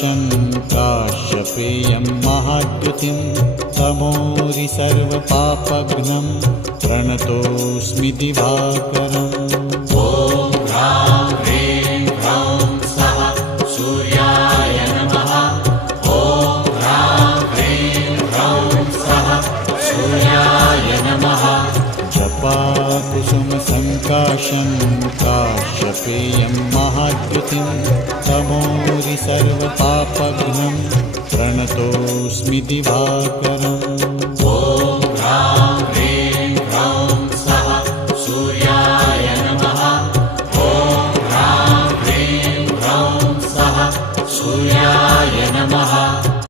सङ्काशं काश्यपेयं महाद्युतिं तमोरि सर्वपापघ्नं प्रणतोऽस्मि दिवाकरम्। ॐ ह्रां ह्रीं ह्रौं स्वः सूर्याय नमः। ॐ ह्रां ह्रीं ह्रौं स्वः सूर्याय नमः। जपाकुसुमसङ्काशं काश्यपेयं महाद्युतिं तमोरि सर्वपापघ्नं प्रणतोऽस्मि दिवाकरम्।